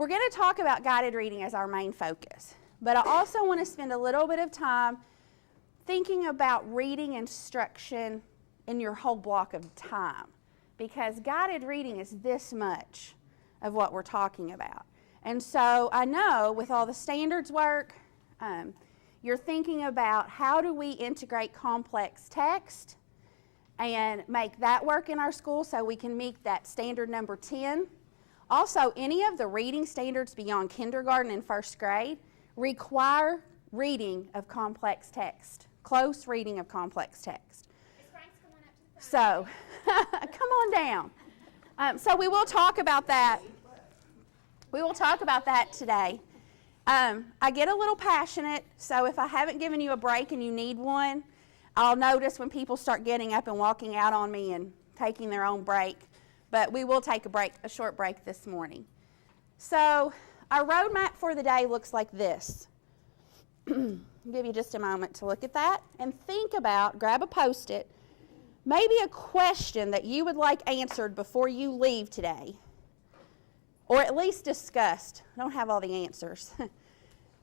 We're going to talk about guided reading as our main focus, but I also want to spend a little bit of time thinking about reading instruction in your whole block of time, because guided reading is this much of what we're talking about. And so I know with all the standards work, you're thinking about how do we integrate complex text and make that work in our school so we can meet that standard number 10. Also, any of the reading standards beyond kindergarten and first grade require reading of complex text, close reading of complex text. So, come on down. So we will talk about that. We will talk about that today. I get a little passionate, so if I haven't given you a break and you need one, I'll notice when people start getting up and walking out on me and taking their own break. But we will take a short break this morning. So our roadmap for the day looks like this. I'll give you just a moment to look at that and think about, grab a Post-it, maybe a question that you would like answered before you leave today, or at least discussed. I don't have all the answers,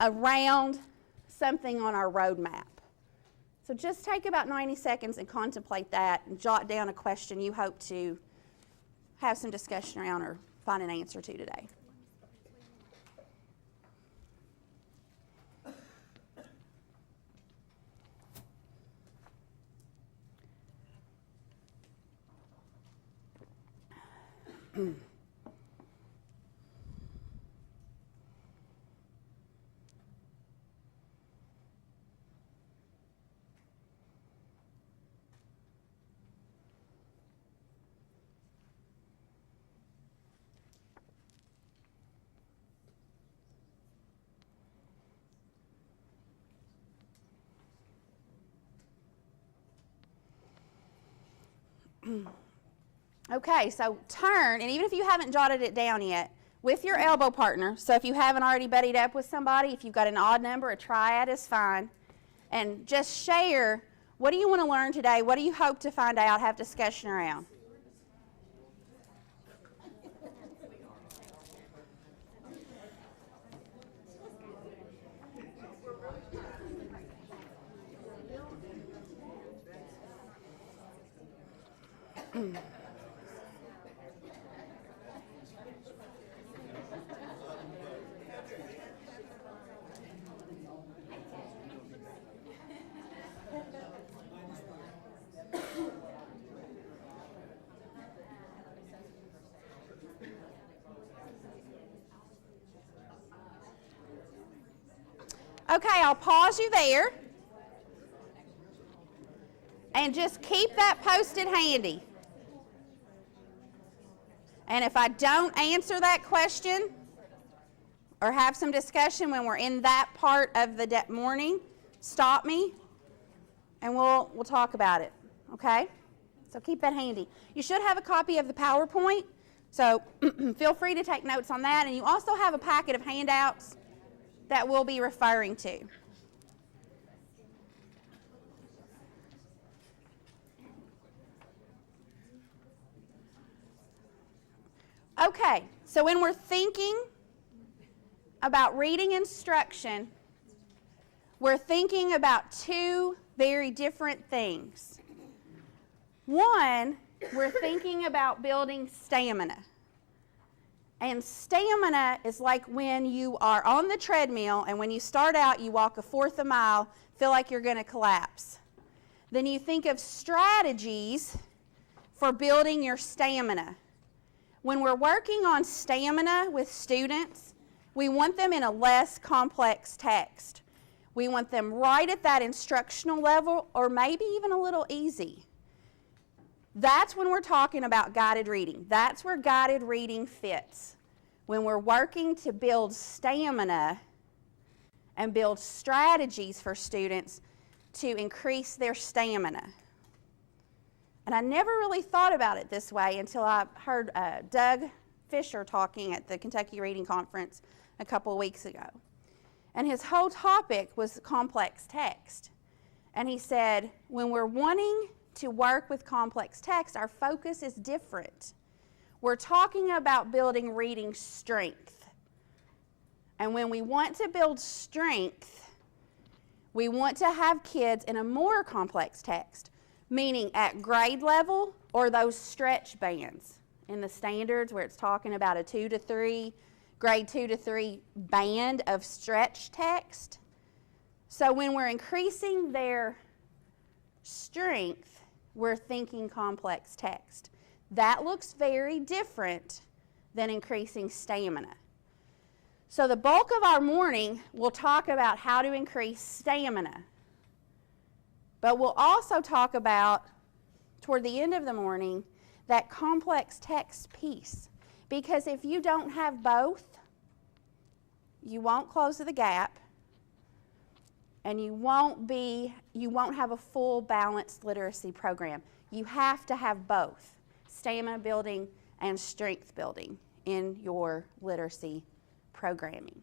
around something on our roadmap. So just take about 90 seconds and contemplate that and jot down a question you hope to have some discussion around or find an answer to today. Okay, so turn, and even if you haven't jotted it down yet, with your elbow partner, so if you haven't already buddied up with somebody, if you've got an odd number, a triad is fine, and just share, what do you want to learn today? What do you hope to find out, have discussion around? Okay, I'll pause you there. And just keep that Post-it handy. And if I don't answer that question or have some discussion when we're in that part of the morning, stop me and we'll talk about it, okay? So keep that handy. You should have a copy of the PowerPoint, so feel free to take notes on that. And you also have a packet of handouts that we'll be referring to. Okay, so when we're thinking about reading instruction, we're thinking about two very different things. One, we're thinking about building stamina. And stamina is like when you are on the treadmill and when you start out, you walk a fourth a mile, feel like you're going to collapse. Then you think of strategies for building your stamina. When we're working on stamina with students, we want them in a less complex text. We want them right at that instructional level or maybe even a little easy. That's when we're talking about guided reading. That's where guided reading fits. When we're working to build stamina and build strategies for students to increase their stamina. And I never really thought about it this way until I heard Doug Fisher talking at the Kentucky Reading Conference a couple of weeks ago. And his whole topic was complex text. And he said, when we're wanting to work with complex text, our focus is different. We're talking about building reading strength. And when we want to build strength, we want to have kids in a more complex text, meaning at grade level or those stretch bands in the standards where it's talking about a 2 to 3, grade 2 to 3 band of stretch text. So when we're increasing their strength, we're thinking complex text. That looks very different than increasing stamina. So the bulk of our morning will talk about how to increase stamina. But we'll also talk about, toward the end of the morning, that complex text piece. Because if you don't have both, you won't close the gap, and you won't have a full balanced literacy program. You have to have both stamina building and strength building in your literacy programming.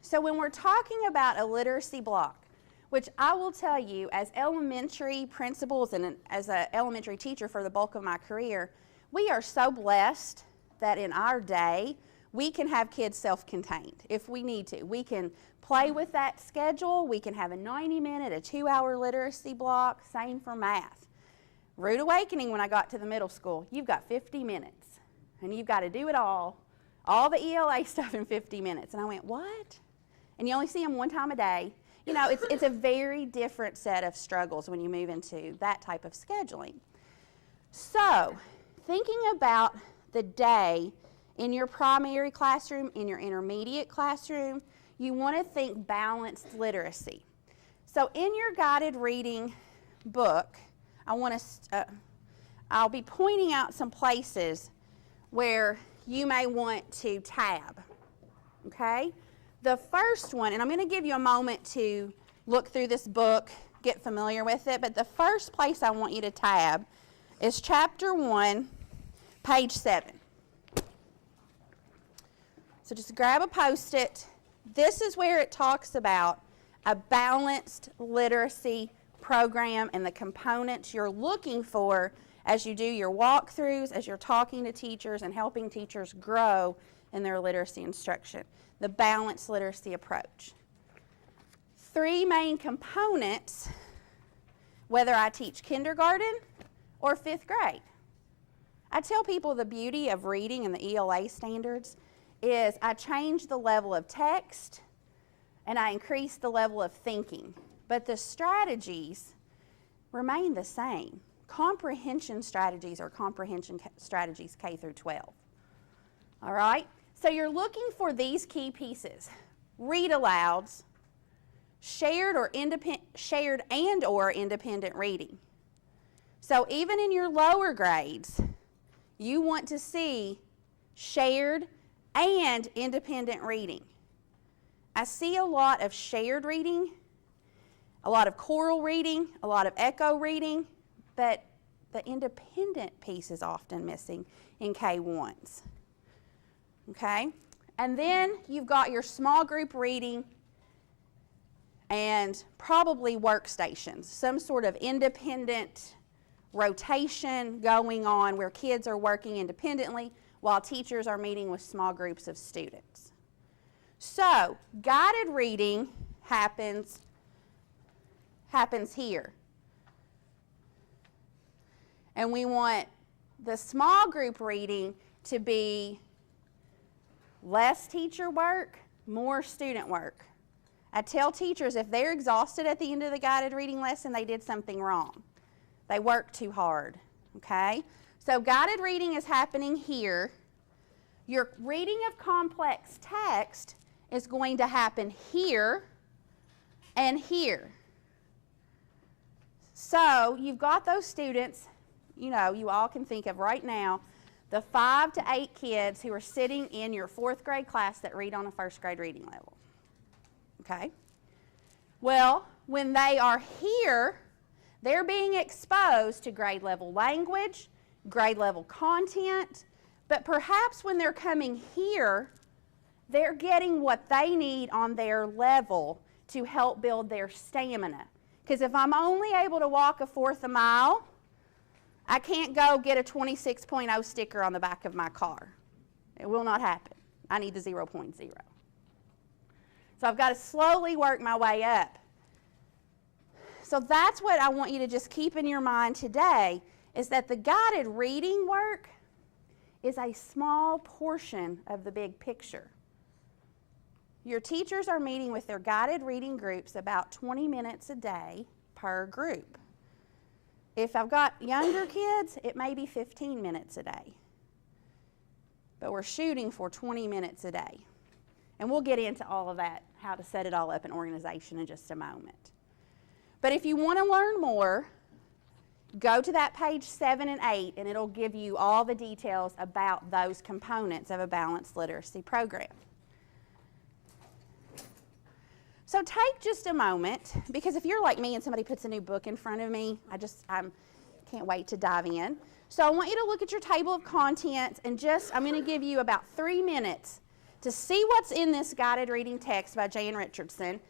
So when we're talking about a literacy block, which I will tell you as elementary principals and as an elementary teacher for the bulk of my career, we are so blessed that in our day we can have kids self-contained if we need to. We can play with that schedule. We can have a 90-minute, a 2-hour literacy block, same for math. Rude awakening when I got to the middle school, you've got 50 minutes and you've got to do it all the ELA stuff in 50 minutes. And I went, what? And you only see them one time a day. You know, it's a very different set of struggles when you move into that type of scheduling. So, thinking about the day in your primary classroom, in your intermediate classroom, you want to think balanced literacy. So in your guided reading book, I'll be pointing out some places where you may want to tab, okay? The first one, and I'm going to give you a moment to look through this book, get familiar with it, but the first place I want you to tab is chapter 1, page 7. So just grab a Post-it. This is where it talks about a balanced literacy program and the components you're looking for as you do your walkthroughs, as you're talking to teachers and helping teachers grow in their literacy instruction. The balanced literacy approach. 3 main components, whether I teach kindergarten or 5th grade. I tell people the beauty of reading in the ELA standards is I change the level of text and I increase the level of thinking, but the strategies remain the same. Comprehension strategies are comprehension strategies K through 12. All right? So you're looking for these key pieces. Read alouds, shared and or independent reading. So even in your lower grades, you want to see shared and independent reading. I see a lot of shared reading, a lot of choral reading, a lot of echo reading, but the independent piece is often missing in K1s. Okay? And then you've got your small group reading and probably workstations, some sort of independent rotation going on where kids are working independently while teachers are meeting with small groups of students. So, guided reading happens here. And we want the small group reading to be less teacher work, more student work. I tell teachers if they're exhausted at the end of the guided reading lesson, they did something wrong. They worked too hard, okay? So guided reading is happening here. Your reading of complex text is going to happen here and here. So you've got those students, you know, you all can think of right now, the 5 to 8 kids who are sitting in your 4th grade class that read on a 1st grade reading level. Okay? Well, when they are here, they're being exposed to grade level language, grade level content, but perhaps when they're coming here, they're getting what they need on their level to help build their stamina. Because if I'm only able to walk a 1/4 a mile, I can't go get a 26.0 sticker on the back of my car. It will not happen. I need the 0.0. So I've got to slowly work my way up. So that's what I want you to just keep in your mind today, is that the guided reading work is a small portion of the big picture. Your teachers are meeting with their guided reading groups about 20 minutes a day per group. If I've got younger kids, it may be 15 minutes a day. But we're shooting for 20 minutes a day. And we'll get into all of that, how to set it all up in organization in just a moment. But if you want to learn more, go to that page 7 and 8, and it'll give you all the details about those components of a balanced literacy program. So take just a moment, because if you're like me and somebody puts a new book in front of me, I can't wait to dive in. So I want you to look at your table of contents, and I'm going to give you about 3 minutes to see what's in this guided reading text by Jan Richardson.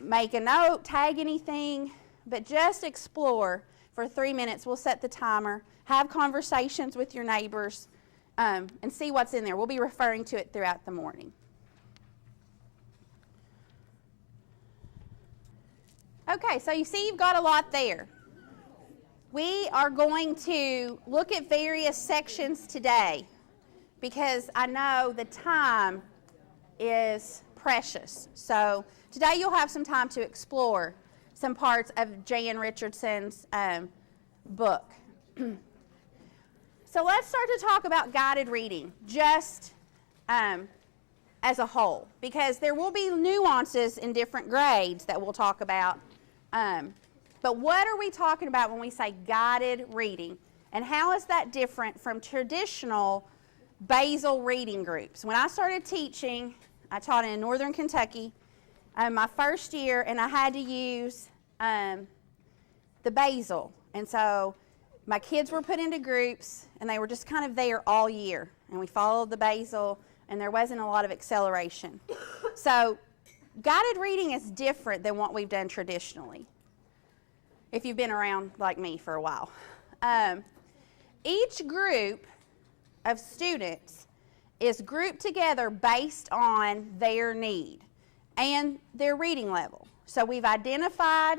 Make a note, tag anything, but just explore for 3 minutes. We'll set the timer, have conversations with your neighbors, and see what's in there. We'll be referring to it throughout the morning. Okay, so you see you've got a lot there. We are going to look at various sections today because I know the time is precious. So today you'll have some time to explore some parts of Jan Richardson's book. So let's start to talk about guided reading just as a whole, because there will be nuances in different grades that we'll talk about. But what are we talking about when we say guided reading? And how is that different from traditional basal reading groups? When I started teaching, I taught in Northern Kentucky my first year, and I had to use the basal. And so my kids were put into groups, and they were just kind of there all year. And we followed the basal, and there wasn't a lot of acceleration. So guided reading is different than what we've done traditionally, if you've been around like me for a while. Each group of students is grouped together based on their need and their reading level. So we've identified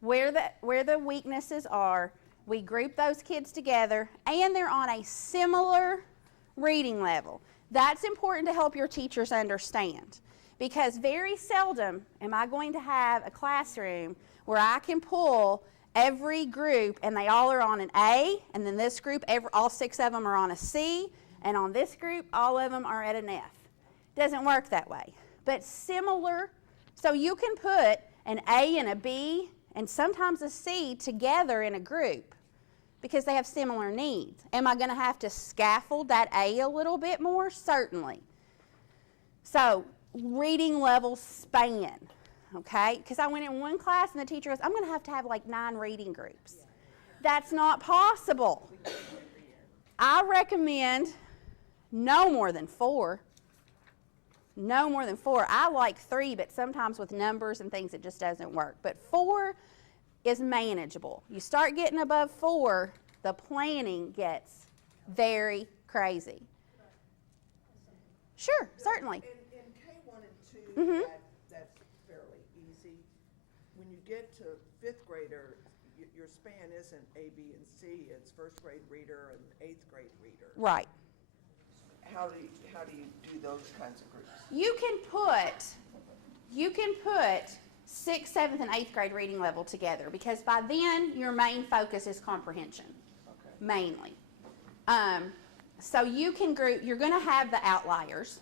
where the weaknesses are. We group those kids together, and they're on a similar reading level. That's important to help your teachers understand, because very seldom am I going to have a classroom where I can pull every group and they all are on an A, and then this group, all 6 of them are on a C, and on this group, all of them are at an F. Doesn't work that way. But similar, so you can put an A and a B and sometimes a C together in a group because they have similar needs. Am I going to have to scaffold that A a little bit more? Certainly. So reading level span, okay? Because I went in one class and the teacher goes, I'm going to have like 9 reading groups. That's not possible. I recommend no more than 4. No more than 4. I like 3, but sometimes with numbers and things it just doesn't work. But 4 is manageable. You start getting above 4, the planning gets very crazy. Sure, certainly. In K1 and 2, that's fairly easy. When you get to 5th grader, your span isn't A, B, and C. It's 1st grade reader and 8th grade reader. Right. How do you do those kinds of groups? You can put 6th, 7th, and 8th grade reading level together, because by then your main focus is comprehension, mainly. So you can group, you're going to have the outliers.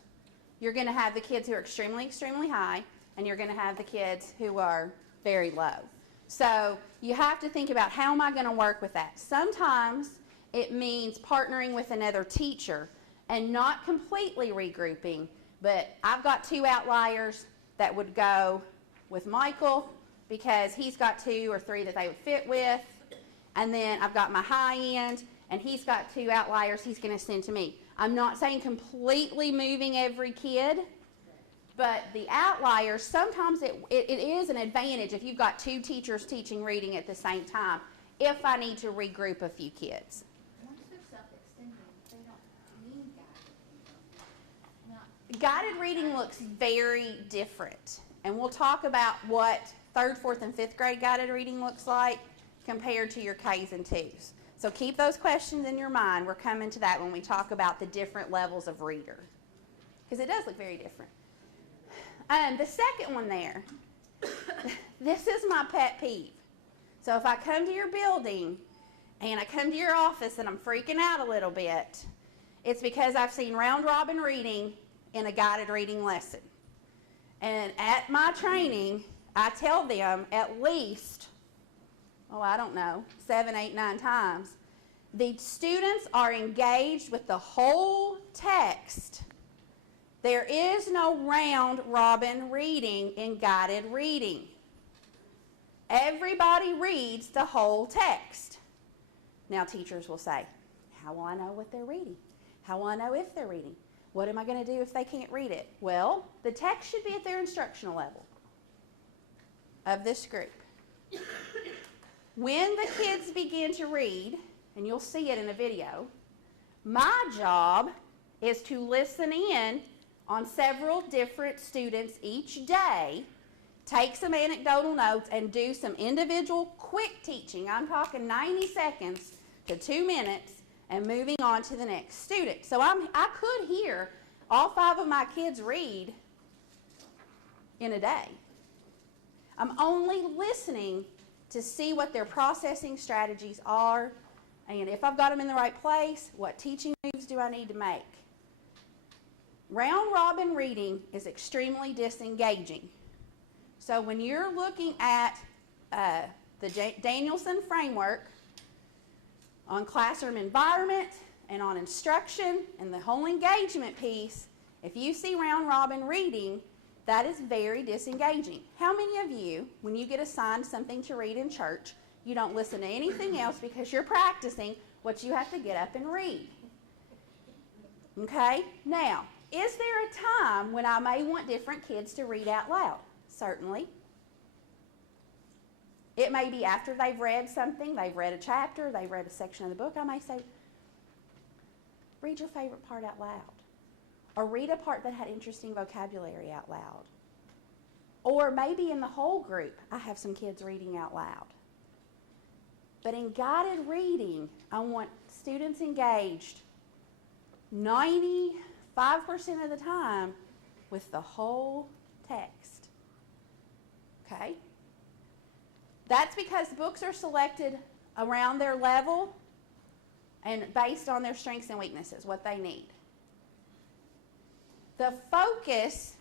You're going to have the kids who are extremely, extremely high, and you're going to have the kids who are very low. So you have to think about, how am I going to work with that? Sometimes it means partnering with another teacher and not completely regrouping, but I've got 2 outliers that would go with Michael because he's got 2 or 3 that they would fit with, and then I've got my high end, and he's got 2 outliers he's going to send to me. I'm not saying completely moving every kid, but the outliers, sometimes it is an advantage if you've got 2 teachers teaching reading at the same time. if I need to regroup a few kids. Once they're self-extending, they don't need guided. Guided reading looks very different, and we'll talk about what 3rd, 4th, and 5th grade guided reading looks like compared to your K's and 2's. So keep those questions in your mind. We're coming to that when we talk about the different levels of reader, because it does look very different. The second one there, this is my pet peeve. So if I come to your building and I come to your office and I'm freaking out a little bit, it's because I've seen round robin reading in a guided reading lesson. And at my training, I tell them at least, I don't know, 7, 8, 9 times, the students are engaged with the whole text. There is no round robin reading in guided reading. Everybody reads the whole text. Now teachers will say, how will I know what they're reading? How will I know if they're reading? What am I going to do if they can't read it? Well, the text should be at their instructional level of this group. When the kids begin to read, and you'll see it in a video, my job is to listen in on several different students each day, take some anecdotal notes, and do some individual quick teaching. I'm talking 90 seconds to 2 minutes and moving on to the next student. So I could hear all 5 of my kids read in a day. I'm only listening to see what their processing strategies are, and if I've got them in the right place, what teaching moves do I need to make. Round robin reading is extremely disengaging. So when you're looking at the Danielson framework on classroom environment and on instruction and the whole engagement piece, if you see round robin reading, that is very disengaging. How many of you, when you get assigned something to read in church, you don't listen to anything else because you're practicing what you have to get up and read? Okay? Now, is there a time when I may want different kids to read out loud? Certainly. It may be after they've read something, they've read a chapter, they've read a section of the book. I may say, read your favorite part out loud. Or read a part that had interesting vocabulary out loud. Or maybe in the whole group, I have some kids reading out loud. But in guided reading, I want students engaged 95% of the time with the whole text. Okay? That's because books are selected around their level and based on their strengths and weaknesses, what they need. The focus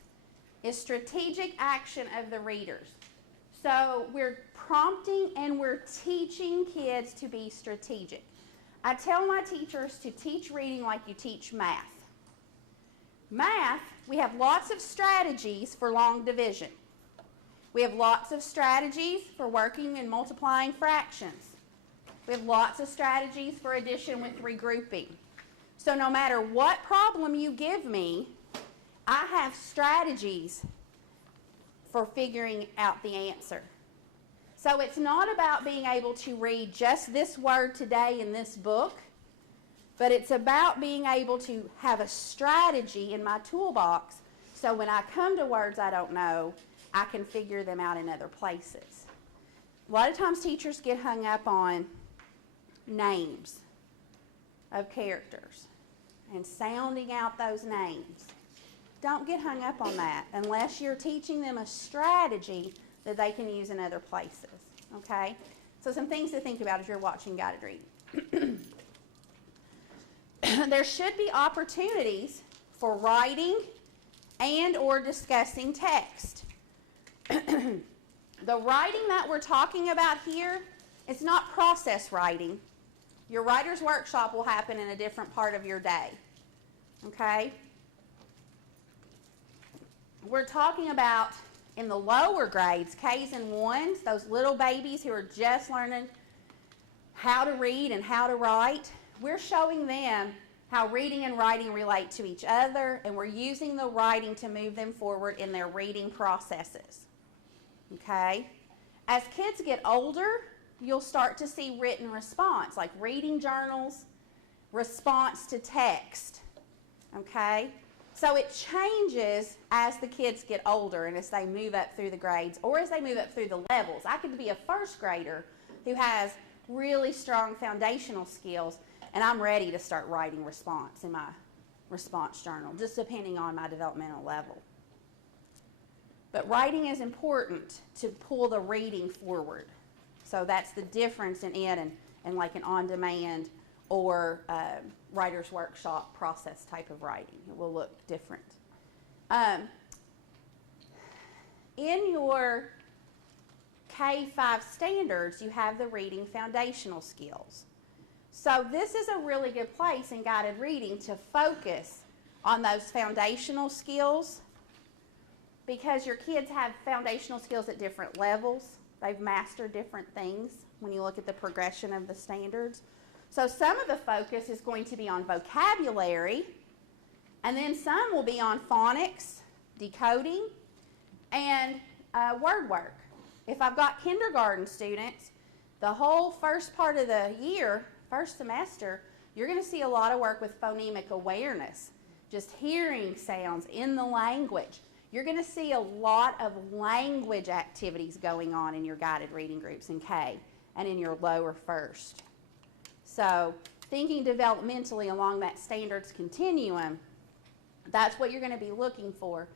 is strategic action of the readers. So we're prompting and we're teaching kids to be strategic. I tell my teachers to teach reading like you teach math. Math, we have lots of strategies for long division. We have lots of strategies for working and multiplying fractions. We have lots of strategies for addition with regrouping. So no matter what problem you give me, I have strategies for figuring out the answer. So it's not about being able to read just this word today in this book, but it's about being able to have a strategy in my toolbox so when I come to words I don't know, I can figure them out in other places. A lot of times teachers get hung up on names of characters and sounding out those names. Don't get hung up on that unless you're teaching them a strategy that they can use in other places, okay? So some things to think about as you're watching guided reading. There should be opportunities for writing and or discussing text. The writing that we're talking about here is not process writing. Your writer's workshop will happen in a different part of your day, okay? We're talking about in the lower grades, K's and 1s, those little babies who are just learning how to read and how to write. We're showing them how reading and writing relate to each other, and we're using the writing to move them forward in their reading processes. Okay? As kids get older, you'll start to see written response, like reading journals, response to text, okay? So it changes as the kids get older and as they move up through the grades or as they move up through the levels. I could be a first grader who has really strong foundational skills, and I'm ready to start writing response in my response journal, just depending on my developmental level. But writing is important to pull the reading forward. So that's the difference in it and like an on-demand or writer's workshop process type of writing. It will look different. In your K-5 standards, you have the reading foundational skills. So this is a really good place in guided reading to focus on those foundational skills because your kids have foundational skills at different levels. They've mastered different things when you look at the progression of the standards. So some of the focus is going to be on vocabulary, and then some will be on phonics, decoding, and word work. If I've got kindergarten students, the whole first part of the year, first semester, you're going to see a lot of work with phonemic awareness, just hearing sounds in the language. You're going to see a lot of language activities going on in your guided reading groups in K and in your lower first. So thinking developmentally along that standards continuum, that's what you're going to be looking for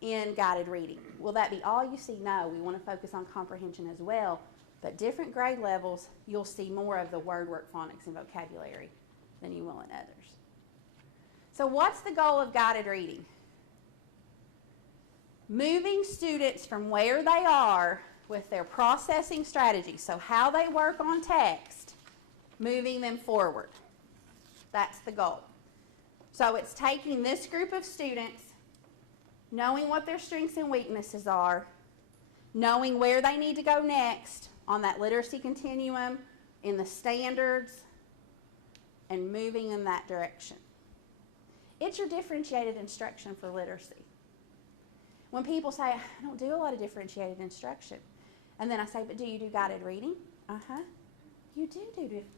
in guided reading. Will that be all you see? No, we want to focus on comprehension as well. But different grade levels, you'll see more of the word work, phonics, and vocabulary than you will in others. So what's the goal of guided reading? Moving students from where they are with their processing strategy, so how they work on text, moving them forward. That's the goal. So it's taking this group of students, knowing what their strengths and weaknesses are, knowing where they need to go next on that literacy continuum, in the standards, and moving in that direction. It's your differentiated instruction for literacy. When people say, I don't do a lot of differentiated instruction, and then I say, but do you do guided reading? Uh-huh. You do.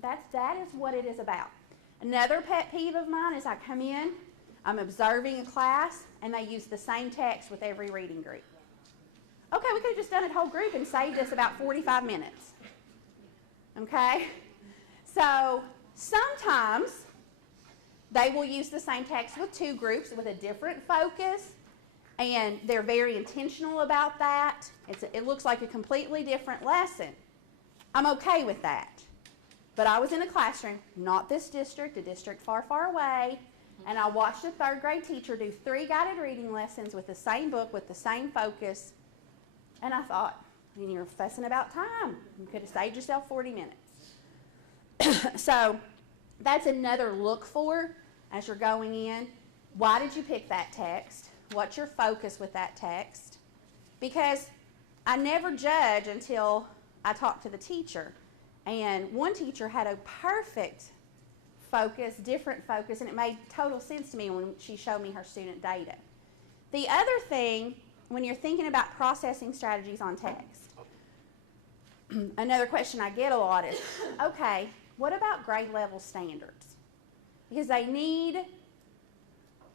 That is what it is about. Another pet peeve of mine is I come in, I'm observing a class, and they use the same text with every reading group. Okay, we could have just done it whole group and saved us about 45 minutes. Okay? So sometimes they will use the same text with two groups with a different focus, and they're very intentional about that. It looks like a completely different lesson. I'm okay with that. But I was in a classroom, not this district, a district far, far away, and I watched a third grade teacher do 3 guided reading lessons with the same book, with the same focus, and I thought, you're fussing about time. You could have saved yourself 40 minutes. So that's another look for as you're going in. Why did you pick that text? What's your focus with that text? Because I never judge until I talk to the teacher. And one teacher had a perfect focus, different focus, and it made total sense to me when she showed me her student data. The other thing, when you're thinking about processing strategies on text, another question I get a lot is, okay, what about grade level standards? Because they need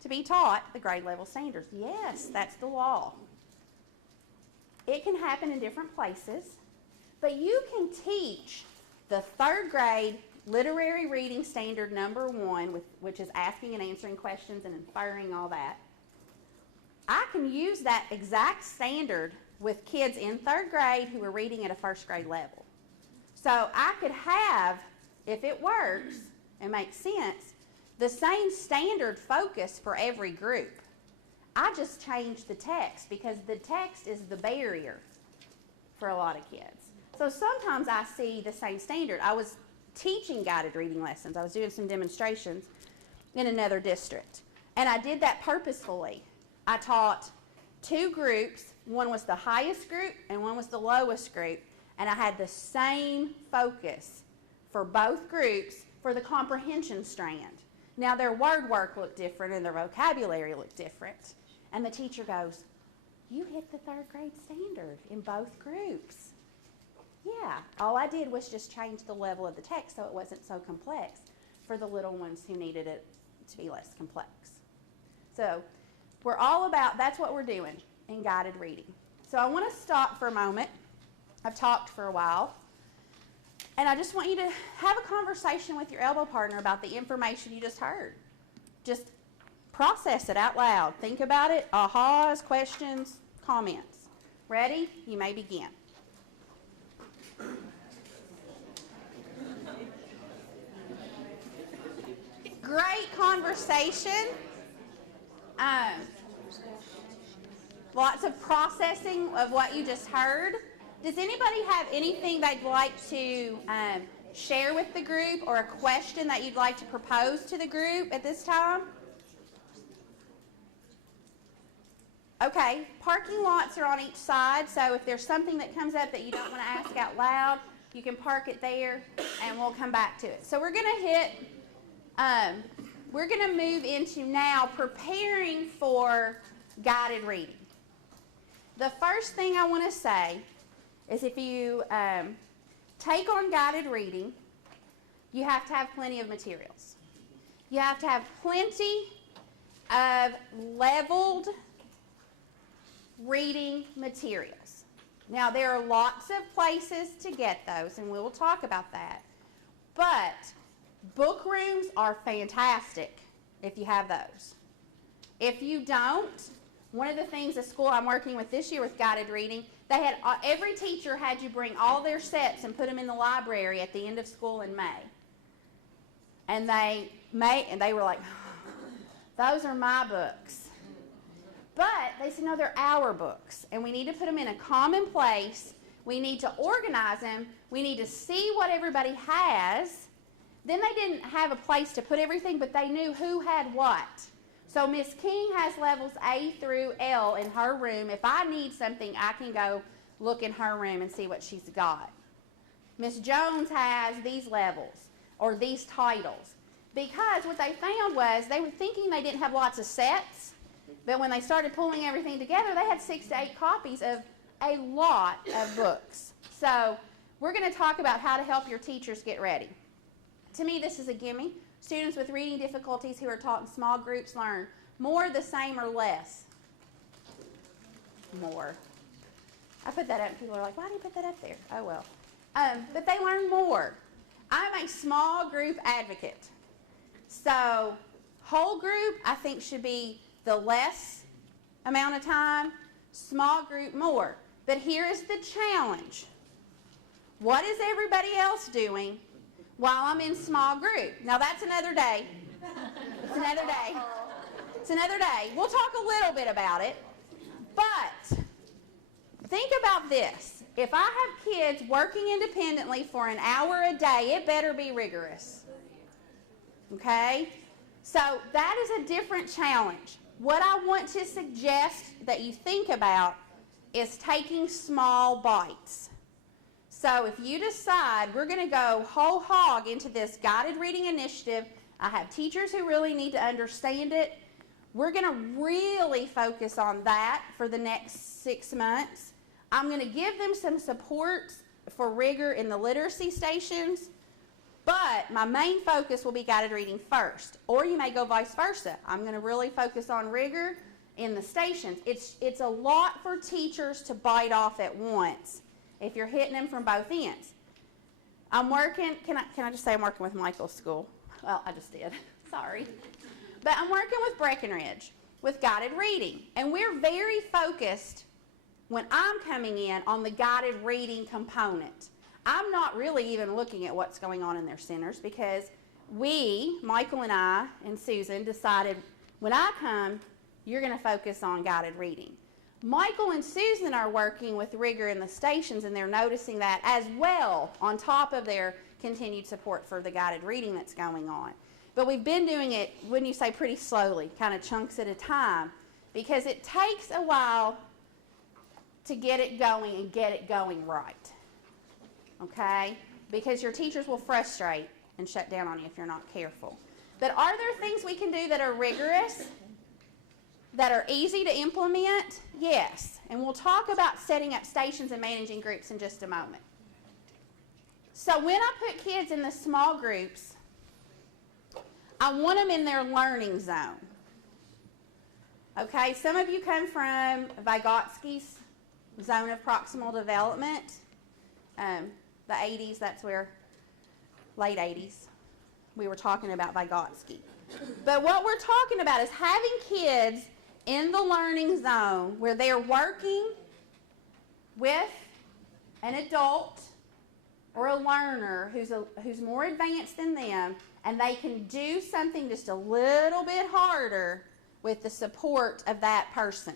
to be taught the grade level standards. Yes, that's the law. It can happen in different places, but you can teach the 3rd grade literary reading standard number 1, which is asking and answering questions and inferring all that. I can use that exact standard with kids in 3rd grade who are reading at a 1st grade level. So I could have, if it works and makes sense, the same standard focus for every group. I just changed the text because the text is the barrier for a lot of kids. So sometimes I see the same standard. I was teaching guided reading lessons. I was doing some demonstrations in another district. And I did that purposefully. I taught 2 groups. One was the highest group and one was the lowest group. And I had the same focus for both groups for the comprehension strand. Now their word work looked different and their vocabulary looked different. And the teacher goes, you hit the 3rd grade standard in both groups. Yeah, all I did was just change the level of the text so it wasn't so complex for the little ones who needed it to be less complex. So we're all about, that's what we're doing in guided reading. So I want to stop for a moment. I've talked for a while. And I just want you to have a conversation with your elbow partner about the information you just heard. Just process it out loud. Think about it. Ahas, questions, comments. Ready? You may begin. Great conversation. Lots of processing of what you just heard. Does anybody have anything they'd like to share with the group or a question that you'd like to propose to the group at this time? Okay, parking lots are on each side, so if there's something that comes up that you don't want to ask out loud, you can park it there and we'll come back to it. So we're going to move into now preparing for guided reading. The first thing I want to say is if you take on guided reading, you have to have plenty of materials. You have to have plenty of leveled reading materials. Now, there are lots of places to get those, and we will talk about that. But book rooms are fantastic if you have those. If you don't, one of the things the school I'm working with this year with guided reading, they had every teacher had you bring all their sets and put them in the library at the end of school in May. And they were like, those are my books. But they said, no, they're our books, and we need to put them in a common place. We need to organize them. We need to see what everybody has. Then they didn't have a place to put everything, but they knew who had what. So Miss King has levels A through L in her room. If I need something, I can go look in her room and see what she's got. Miss Jones has these levels or these titles. Because what they found was they were thinking they didn't have lots of sets, but when they started pulling everything together, they had 6 to 8 copies of a lot of books. So we're going to talk about how to help your teachers get ready. To me, this is a gimme. Students with reading difficulties who are taught in small groups learn more, the same, or less. More. I put that up and people are like, why do you put that up there? Oh, well. But they learn more. I'm a small group advocate. So whole group, I think, should be the less amount of time. Small group, more. But here is the challenge. What is everybody else doing while I'm in small group? Now, that's another day. It's another day. It's another day. We'll talk a little bit about it. But think about this. If I have kids working independently for an hour a day, it better be rigorous. Okay? So that is a different challenge. What I want to suggest that you think about is taking small bites. So if you decide we're going to go whole hog into this guided reading initiative, I have teachers who really need to understand it. We're going to really focus on that for the next 6 months. I'm going to give them some support for rigor in the literacy stations, but my main focus will be guided reading first. Or you may go vice versa. I'm going to really focus on rigor in the stations. It's a lot for teachers to bite off at once if you're hitting them from both ends. I'm working, can I just say I'm working with Michael's school? Well, I just did. Sorry. But I'm working with Breckenridge with guided reading. And we're very focused when I'm coming in on the guided reading component. I'm not really even looking at what's going on in their centers because we, Michael and I and Susan, decided when I come, you're going to focus on guided reading. Michael and Susan are working with rigor in the stations, and they're noticing that as well on top of their continued support for the guided reading that's going on. But we've been doing it, wouldn't you say, pretty slowly, kind of chunks at a time, because it takes a while to get it going and get it going right. Okay? Because your teachers will frustrate and shut down on you if you're not careful. But are there things we can do that are rigorous, that are easy to implement? Yes. And we'll talk about setting up stations and managing groups in just a moment. So when I put kids in the small groups, I want them in their learning zone. Okay, some of you come from Vygotsky's zone of proximal development. The 80s, that's where, late 80s, we were talking about Vygotsky. But what we're talking about is having kids in the learning zone where they're working with an adult or a learner who's more advanced than them, and they can do something just a little bit harder with the support of that person.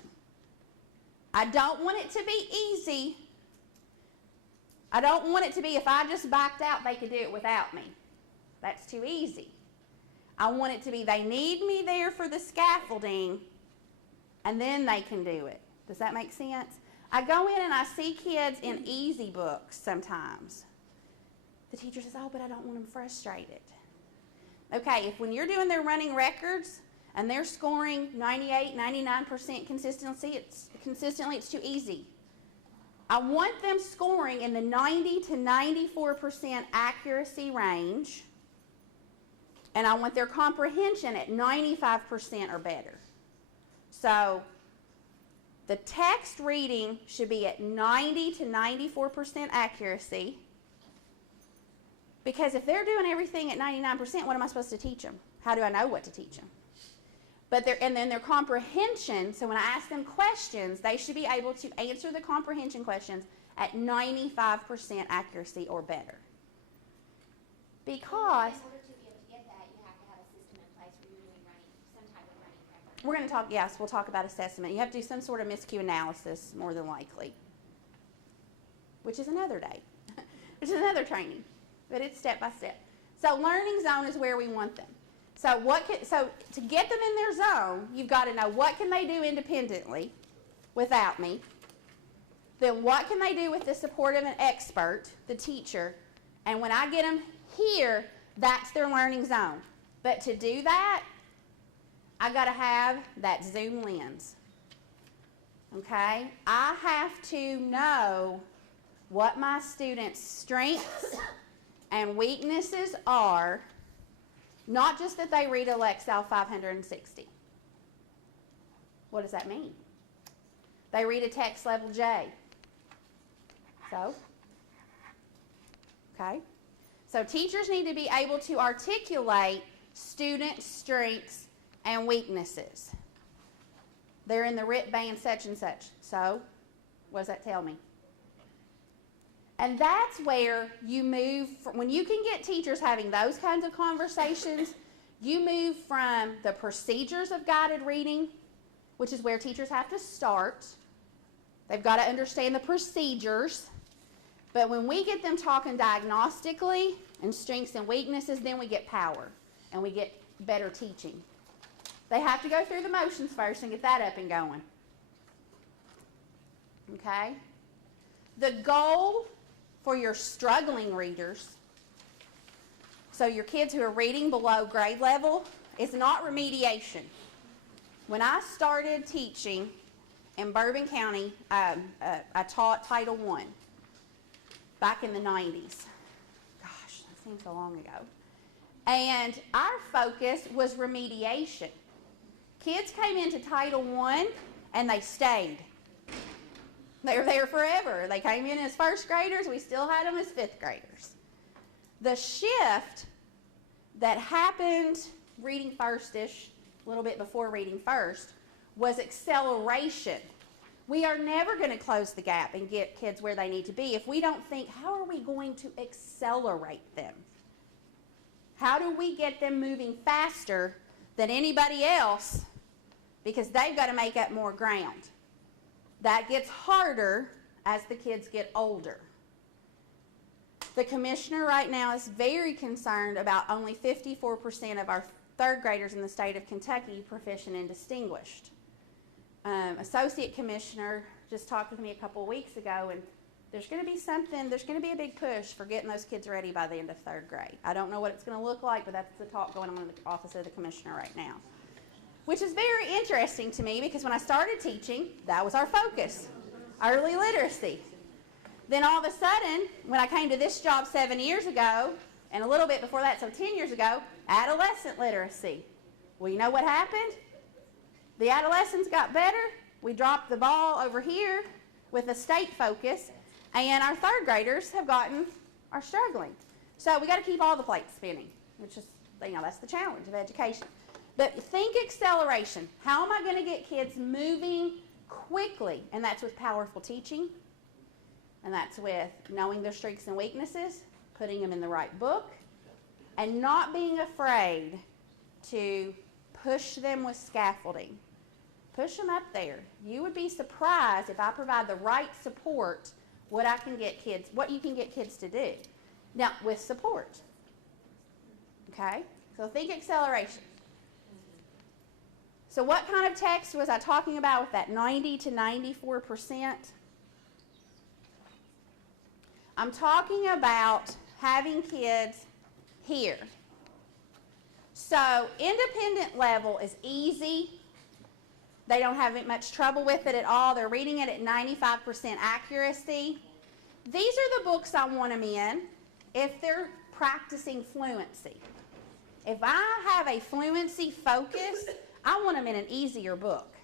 I don't want it to be easy. I don't want it to be if I just backed out, they could do it without me. That's too easy. I want it to be they need me there for the scaffolding, and then they can do it. Does that make sense? I go in and I see kids in easy books sometimes. The teacher says, oh, but I don't want them frustrated. Okay, if when you're doing their running records and they're scoring 98, 99% consistency, it's too easy. I want them scoring in the 90 to 94% accuracy range, and I want their comprehension at 95% or better. So the text reading should be at 90 to 94% accuracy, because if they're doing everything at 99%, what am I supposed to teach them? How do I know what to teach them? And then their comprehension, so when I ask them questions, they should be able to answer the comprehension questions at 95% accuracy or better. Because In order to be able to get that, you have to have a system in place where you're doing some type of running record. we're going to talk, yes, we'll talk about assessment. You have to do some sort of miscue analysis, more than likely, which is another day, which is another training, but it's step by step. So learning zone is where we want them. So to get them in their zone, you've got to know what can they do independently without me. Then what can they do with the support of an expert, the teacher. And when I get them here, that's their learning zone. But to do that, I got to have that zoom lens. Okay? I have to know what my students' strengths and weaknesses are. Not just that they read a Lexile 560. What does that mean? They read a text level J. So? Okay? So teachers need to be able to articulate student strengths and weaknesses. They're in the RIT band such and such. So, what does that tell me? And that's where you move from, when you can get teachers having those kinds of conversations, you move from the procedures of guided reading, which is where teachers have to start. They've got to understand the procedures. But when we get them talking diagnostically and strengths and weaknesses, then we get power and we get better teaching. They have to go through the motions first and get that up and going. Okay? The goal for your struggling readers, so your kids who are reading below grade level, is not remediation. When I started teaching in Bourbon County, I taught Title I back in the 90s. Gosh, that seems so long ago. And our focus was remediation. Kids came into Title I and they stayed. They were there forever. They came in as first graders. We still had them as fifth graders. The shift that happened reading first-ish, a little bit before reading first, was acceleration. We are never going to close the gap and get kids where they need to be if we don't think, how are we going to accelerate them? How do we get them moving faster than anybody else because they've got to make up more ground? That gets harder as the kids get older. The commissioner right now is very concerned about only 54% of our third graders in the state of Kentucky proficient and distinguished. Associate commissioner just talked with me a couple of weeks ago, and there's going to be a big push for getting those kids ready by the end of third grade. I don't know what it's going to look like, but that's the talk going on in the office of the commissioner right now. Which is very interesting to me because when I started teaching, that was our focus, early literacy. Then all of a sudden, when I came to this job 7 years ago, and a little bit before that, so 10 years ago, adolescent literacy. Well, you know what happened? The adolescents got better. We dropped the ball over here with a state focus, and our third graders are struggling. So we got to keep all the plates spinning, which is, that's the challenge of education. But think acceleration. How am I going to get kids moving quickly? And that's with powerful teaching. And that's with knowing their strengths and weaknesses, putting them in the right book, and not being afraid to push them with scaffolding. Push them up there. You would be surprised if I provide the right support, what you can get kids to do. Now, with support. Okay? So think acceleration. So what kind of text was I talking about with that 90 to 94%? I'm talking about having kids here. So independent level is easy. They don't have much trouble with it at all. They're reading it at 95% accuracy. These are the books I want them in if they're practicing fluency. If I have a fluency focus, I want them in an easier book.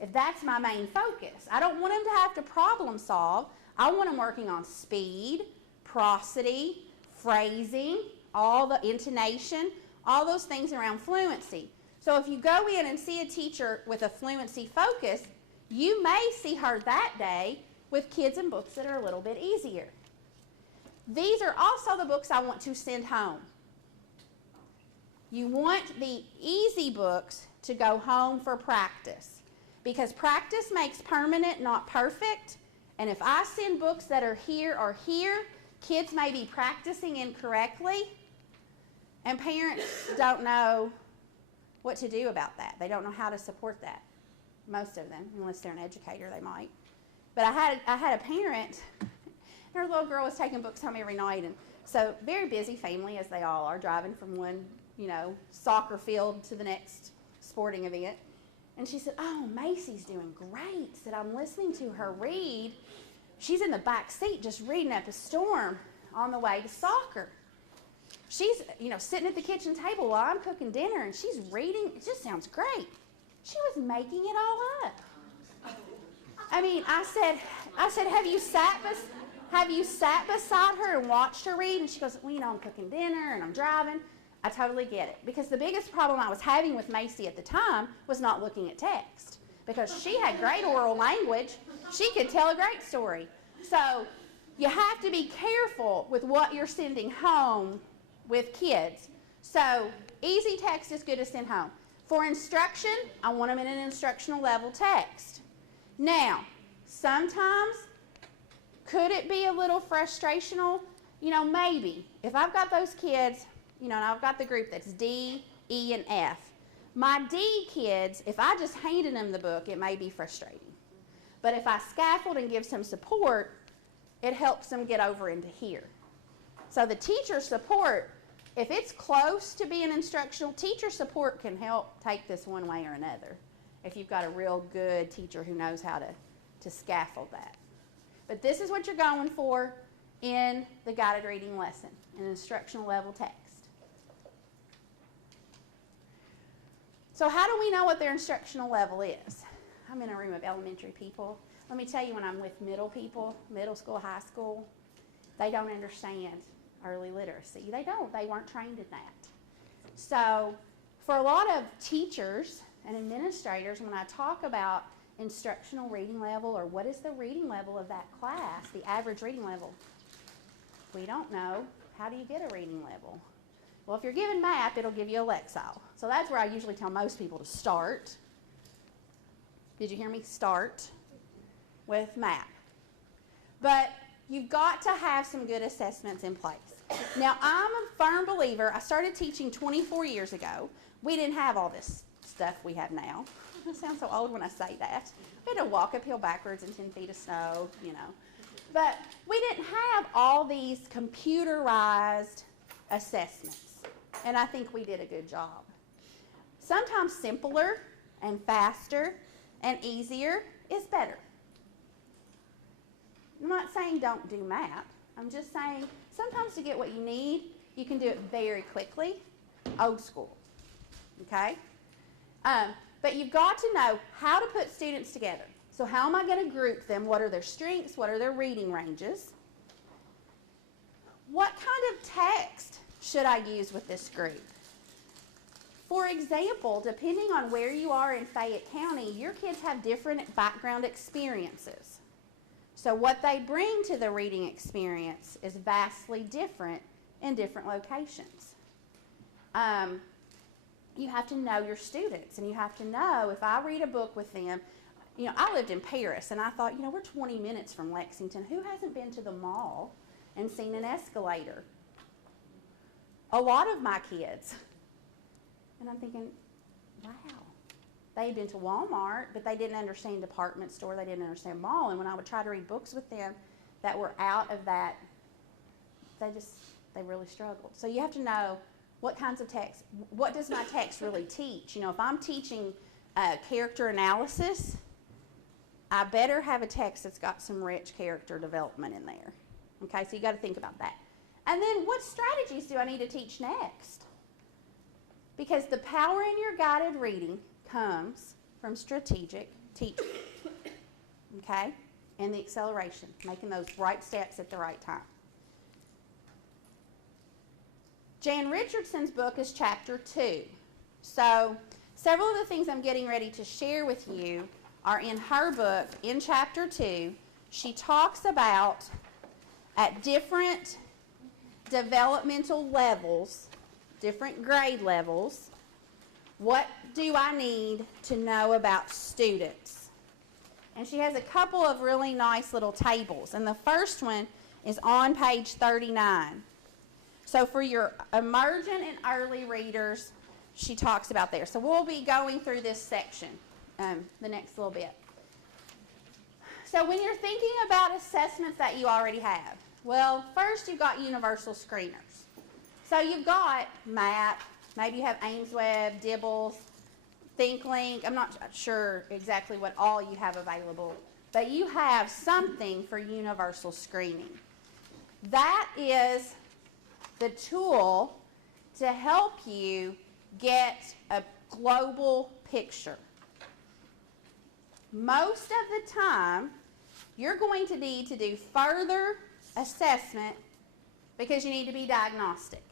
If that's my main focus. I don't want them to have to problem solve. I want them working on speed, prosody, phrasing, all the intonation, all those things around fluency. So if you go in and see a teacher with a fluency focus, you may see her that day with kids and books that are a little bit easier. These are also the books I want to send home. You want the easy books to go home for practice, because practice makes permanent, not perfect. And if I send books that are here or here, kids may be practicing incorrectly, and parents don't know what to do about that. They don't know how to support that. Most of them, unless they're an educator, they might. But I had a parent, her little girl was taking books home every night, and so very busy family, as they all are, driving from one, soccer field to the next sporting event. And she said, "Oh, Macy's doing great." Said, "I'm listening to her read. She's in the back seat just reading up a storm on the way to soccer. She's, sitting at the kitchen table while I'm cooking dinner, and she's reading. It just sounds great." She was making it all up. I said, have you sat beside her and watched her read? And she goes, "Well, I'm cooking dinner and I'm driving." I totally get it, because the biggest problem I was having with Macy at the time was not looking at text, because she had great oral language. She could tell a great story. So you have to be careful with what you're sending home with kids. So easy text is good to send home. For instruction, I want them in an instructional level text. Now, sometimes, could it be a little frustrational? Maybe. If I've got those kids, and I've got the group that's D, E, and F. My D kids, if I just handed them the book, it may be frustrating. But if I scaffold and give some support, it helps them get over into here. So the teacher support, if it's close to being instructional, teacher support can help take this one way or another, if you've got a real good teacher who knows how to scaffold that. But this is what you're going for in the guided reading lesson, an instructional level text. So how do we know what their instructional level is? I'm in a room of elementary people. Let me tell you, when I'm with middle people, middle school, high school, they don't understand early literacy. They don't. They weren't trained in that. So for a lot of teachers and administrators, when I talk about instructional reading level, or what is the reading level of that class, the average reading level, we don't know. How do you get a reading level? Well, if you're given MAP, it'll give you a Lexile. So that's where I usually tell most people to start. Did you hear me? Start with MAP. But you've got to have some good assessments in place. Now, I'm a firm believer. I started teaching 24 years ago. We didn't have all this stuff we have now. I sound so old when I say that. We had to walk uphill backwards in 10 feet of snow, But we didn't have all these computerized assessments. And I think we did a good job. Sometimes simpler and faster and easier is better. I'm not saying don't do math. I'm just saying sometimes to get what you need, you can do it very quickly, old school, okay? But you've got to know how to put students together. So how am I going to group them? What are their strengths? What are their reading ranges? What kind of text should I use with this group? For example, depending on where you are in Fayette County, your kids have different background experiences. So what they bring to the reading experience is vastly different in different locations. You have to know your students, and you have to know if I read a book with them. You know, I lived in Paris, and I thought, you know, we're 20 minutes from Lexington. Who hasn't been to the mall and seen an escalator? A lot of my kids. And I'm thinking, wow. They had been to Walmart, but they didn't understand department store. They didn't understand mall. And when I would try to read books with them that were out of that, they really struggled. So you have to know what kinds of text, what does my text really teach? You know, if I'm teaching character analysis, I better have a text that's got some rich character development in there. Okay, so you got to think about that. And then what strategies do I need to teach next? Because the power in your guided reading comes from strategic teaching. Okay? And the acceleration, making those right steps at the right time. Jan Richardson's book is chapter 2. So several of the things I'm getting ready to share with you are in her book in chapter 2. She talks about at different developmental levels, different grade levels, what do I need to know about students? And she has a couple of really nice little tables. And the first one is on page 39. So for your emergent and early readers, she talks about there. So we'll be going through this section the next little bit. So when you're thinking about assessments that you already have, well, first you've got universal screeners. So you've got MAP, maybe you have AimsWeb, Dibbles, ThinkLink. I'm not sure exactly what all you have available, but you have something for universal screening. That is the tool to help you get a global picture. Most of the time, you're going to need to do further assessment because you need to be diagnostic.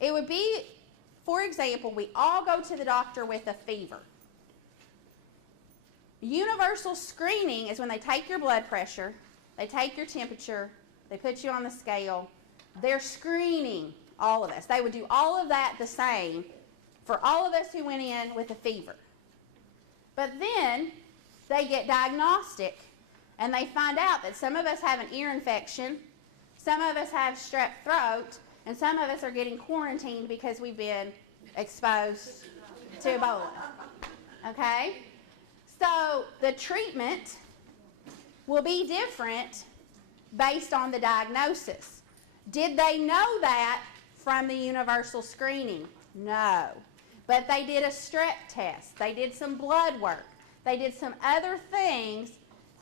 It would be, for example, we all go to the doctor with a fever. Universal screening is when they take your blood pressure, they take your temperature, they put you on the scale. They're screening all of us. They would do all of that the same for all of us who went in with a fever. But then they get diagnostic and they find out that some of us have an ear infection, some of us have strep throat, and some of us are getting quarantined because we've been exposed to Ebola. Okay? So the treatment will be different based on the diagnosis. Did they know that from the universal screening? No. But they did a strep test. They did some blood work. They did some other things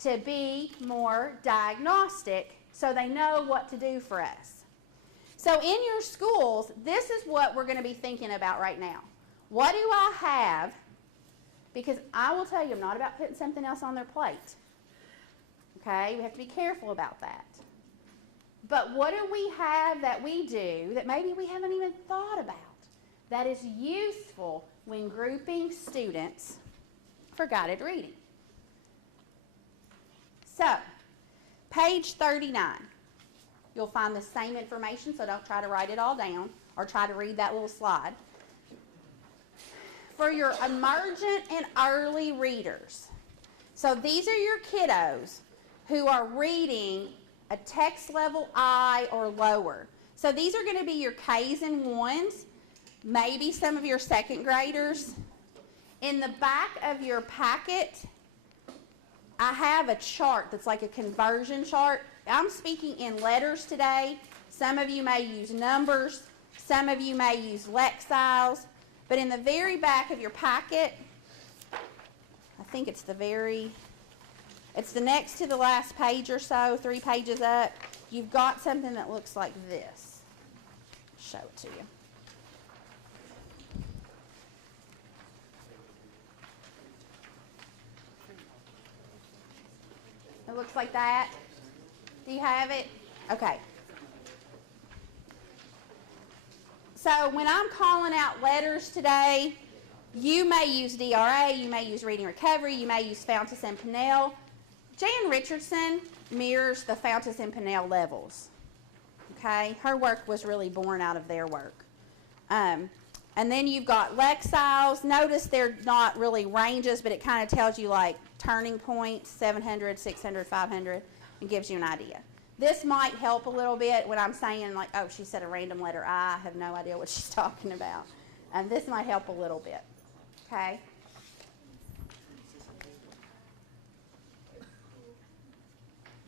to be more diagnostic so they know what to do for us. So in your schools, this is what we're going to be thinking about right now. What do I have? Because I will tell you, I'm not about putting something else on their plate. Okay? We have to be careful about that. But what do we have that we do that maybe we haven't even thought about that is useful when grouping students for guided reading? So, page 39. You'll find the same information, so don't try to write it all down or try to read that little slide. For your emergent and early readers, so these are your kiddos who are reading a text level I or lower. So these are going to be your Ks and 1s, maybe some of your second graders. In the back of your packet, I have a chart that's like a conversion chart. I'm speaking in letters today. Some of you may use numbers. Some of you may use Lexiles. But in the very back of your packet, I think it's the very It's the next to the last page or so, 3 pages up. You've got something that looks like this. Show it to you. It looks like that. Do you have it? Okay. So when I'm calling out letters today, you may use DRA, you may use Reading Recovery, you may use Fountas and Pinnell. Jan Richardson mirrors the Fountas and Pinnell levels. Okay? Her work was really born out of their work. And then you've got Lexiles. Notice they're not really ranges, but it kind of tells you like turning points, 700, 600, 500, and gives you an idea. This might help a little bit when I'm saying like, oh, she said a random letter I have no idea what she's talking about. And this might help a little bit. Okay?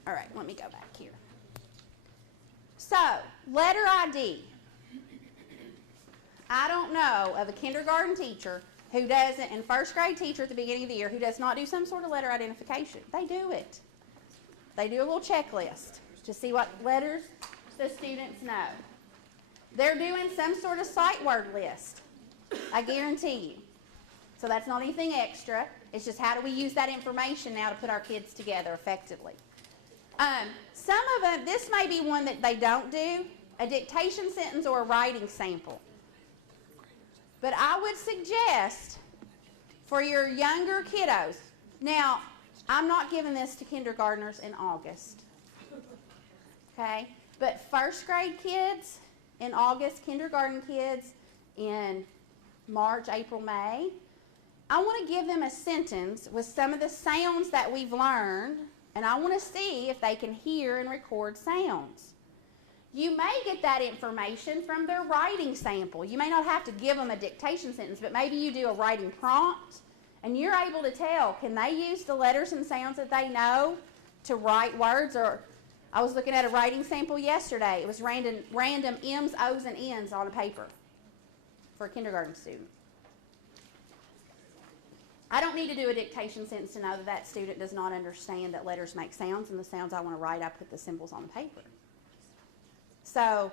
All right, let me go back here. So, letter ID. I don't know of a kindergarten teacher who doesn't, and first grade teacher at the beginning of the year, who does not do some sort of letter identification. They do it. They do a little checklist to see what letters the students know. They're doing some sort of sight word list, I guarantee you. So that's not anything extra. It's just how do we use that information now to put our kids together effectively. Some of them, this may be one that they don't do, a dictation sentence or a writing sample. But I would suggest for your younger kiddos, now, I'm not giving this to kindergartners in August, okay? But first grade kids in August, kindergarten kids in March, April, May, I want to give them a sentence with some of the sounds that we've learned, and I want to see if they can hear and record sounds. You may get that information from their writing sample. You may not have to give them a dictation sentence, but maybe you do a writing prompt, and you're able to tell, can they use the letters and sounds that they know to write words? Or I was looking at a writing sample yesterday. It was random M's, O's, and N's on a paper for a kindergarten student. I don't need to do a dictation sentence to know that that student does not understand that letters make sounds, and the sounds I want to write, I put the symbols on the paper. So,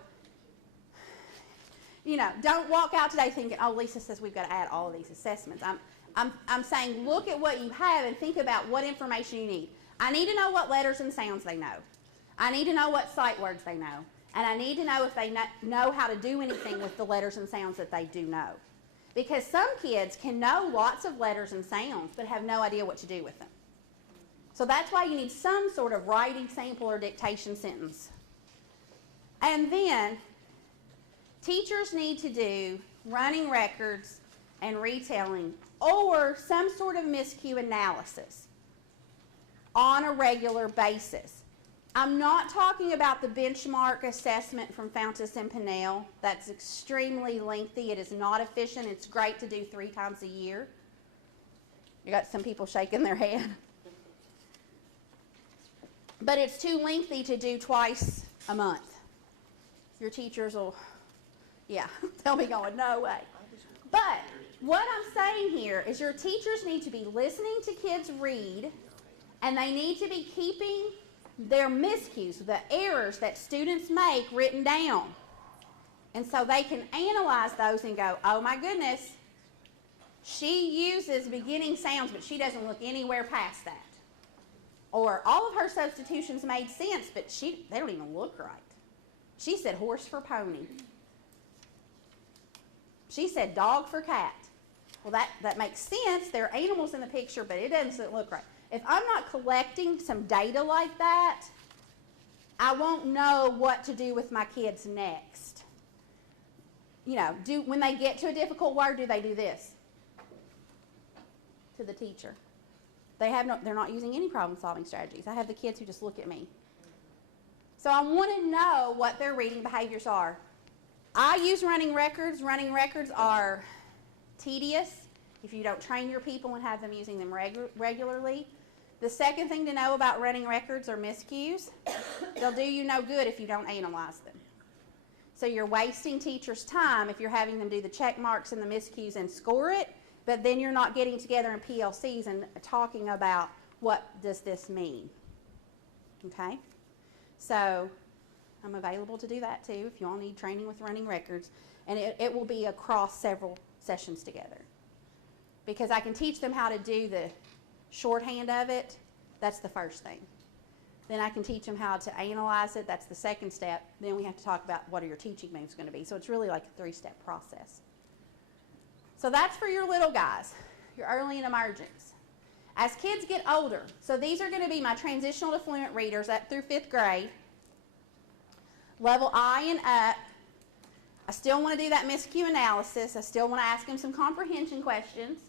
you know, don't walk out today thinking, oh, Lisa says we've got to add all of these assessments. I'm saying look at what you have and think about what information you need. I need to know what letters and sounds they know. I need to know what sight words they know. And I need to know if they know how to do anything with the letters and sounds that they do know. Because some kids can know lots of letters and sounds but have no idea what to do with them. So that's why you need some sort of writing sample or dictation sentence. And then teachers need to do running records and retelling or some sort of miscue analysis on a regular basis. I'm not talking about the benchmark assessment from Fountas and Pinnell. That's extremely lengthy. It is not efficient. It's great to do 3 times a year. You got some people shaking their head. But it's too lengthy to do twice a month. Your teachers will, yeah, they'll be going, no way. But what I'm saying here is your teachers need to be listening to kids read, and they need to be keeping their miscues, the errors that students make, written down. And so they can analyze those and go, oh my goodness, she uses beginning sounds, but she doesn't look anywhere past that. Or all of her substitutions made sense, but they don't even look right. She said horse for pony. She said dog for cat. Well, that makes sense. There are animals in the picture, but it doesn't look right. If I'm not collecting some data like that, I won't know what to do with my kids next. You know, when they get to a difficult word, do they do this to the teacher? They're not using any problem-solving strategies. I have the kids who just look at me. So I want to know what their reading behaviors are. I use running records. Running records are tedious if you don't train your people and have them using them regularly. The second thing to know about running records are miscues. They'll do you no good if you don't analyze them. So you're wasting teachers' time if you're having them do the check marks and the miscues and score it, but then you're not getting together in PLCs and talking about what does this mean? Okay? So I'm available to do that too if you all need training with running records. And it will be across several sessions together. Because I can teach them how to do the shorthand of it. That's the first thing. Then I can teach them how to analyze it. That's the second step. Then we have to talk about what are your teaching moves going to be. So it's really like a 3-step process. So that's for your little guys, your early and emergents. As kids get older, so these are going to be my transitional to fluent readers up through 5th grade. Level I and up. I still want to do that MIS-Q analysis. I still want to ask them some comprehension questions.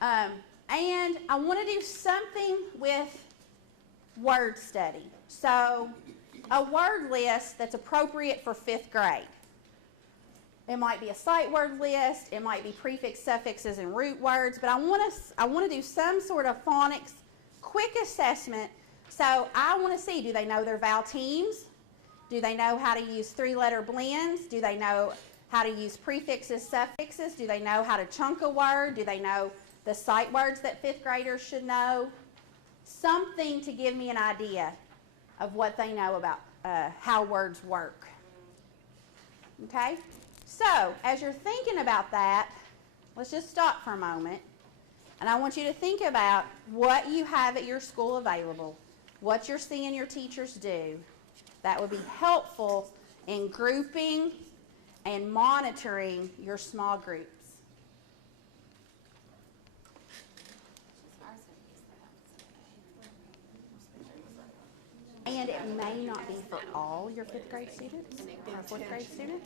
And I want to do something with word study. So a word list that's appropriate for 5th grade. It might be a sight word list. It might be prefix, suffixes, and root words. But I want to do some sort of phonics quick assessment. So I want to see, do they know their vowel teams? Do they know how to use 3-letter blends? Do they know how to use prefixes, suffixes? Do they know how to chunk a word? Do they know the sight words that 5th graders should know? Something to give me an idea of what they know about how words work. Okay? So, as you're thinking about that, let's just stop for a moment. And I want you to think about what you have at your school available, what you're seeing your teachers do. That would be helpful in grouping and monitoring your small groups. And it may not be for all your 5th grade students or 4th grade students.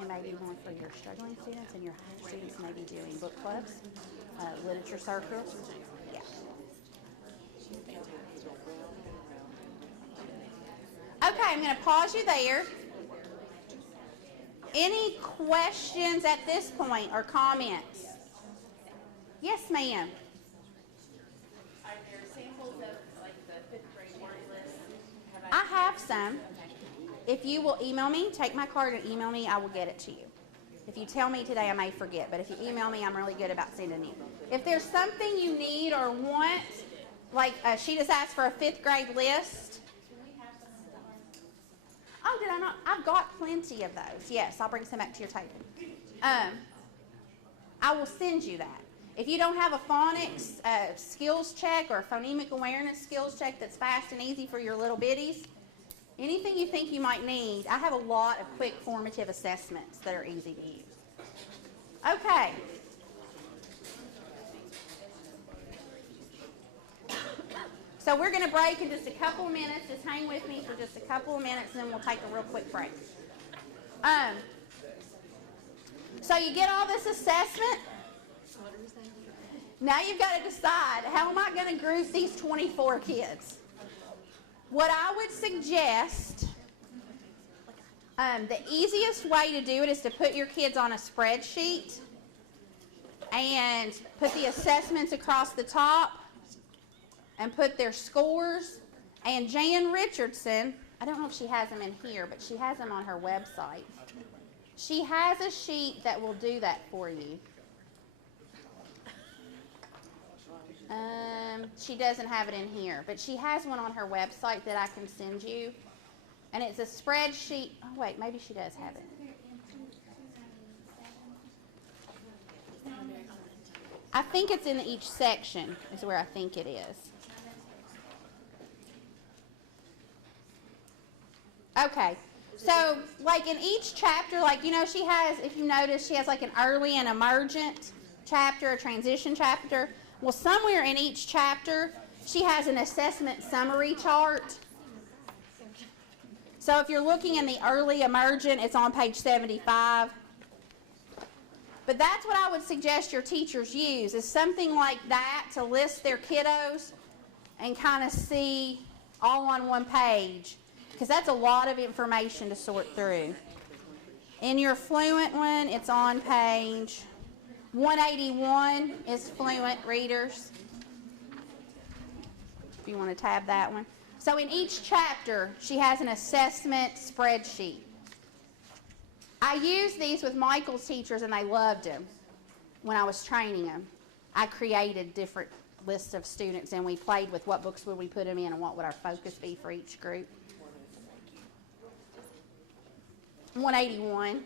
It may be more for your struggling students, and your higher students may be doing book clubs, literature circles. Yeah. Okay, I'm going to pause you there. Any questions at this point or comments? Yes, ma'am. Are there samples of like the 5th grade word list? I have some. If you will email me, take my card and email me, I will get it to you. If you tell me today, I may forget, but if you email me, I'm really good about sending you. If there's something you need or want, like she just asked for a 5th grade list. Oh, did I not? I've got plenty of those. Yes, I'll bring some back to your table. I will send you that. If you don't have a phonics skills check or a phonemic awareness skills check that's fast and easy for your little bitties, anything you think you might need, I have a lot of quick formative assessments that are easy to use. Okay. So we're going to break in just a couple of minutes. Just hang with me for just a couple of minutes, and then we'll take a real quick break. So you get all this assessment. Now you've got to decide, how am I going to group these 24 kids? What I would suggest, the easiest way to do it is to put your kids on a spreadsheet and put the assessments across the top and put their scores. And Jan Richardson, I don't know if she has them in here, but she has them on her website. She has a sheet that will do that for you. She doesn't have it in here, but she has one on her website that I can send you. And it's a spreadsheet. Oh, wait, maybe she does have it. I think it's in each section is where I think it is. Okay, so like in each chapter, like, you know, she has, if you notice, she has like an early and emergent chapter, a transition chapter. Well, somewhere in each chapter, she has an assessment summary chart. So if you're looking in the early emergent, it's on page 75. But that's what I would suggest your teachers use, is something like that to list their kiddos and kind of see all on one page, because that's a lot of information to sort through. In your fluent one, it's on page 181 is fluent readers, if you want to tab that one. So in each chapter, she has an assessment spreadsheet. I used these with Michael's teachers, and they loved them when I was training them. I created different list of students, and we played with what books would we put them in and what would our focus be for each group. 181.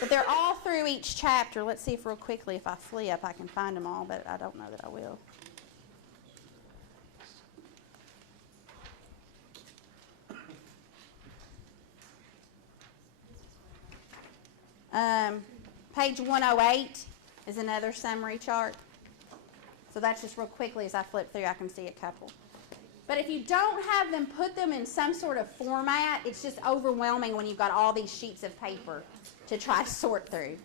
But they're all through each chapter. Let's see if real quickly, if I flip, I can find them all, but I don't know that I will. Page 108 is another summary chart. So that's just real quickly as I flip through, I can see a couple. But if you don't have them, put them in some sort of format. It's just overwhelming when you've got all these sheets of paper to try to sort through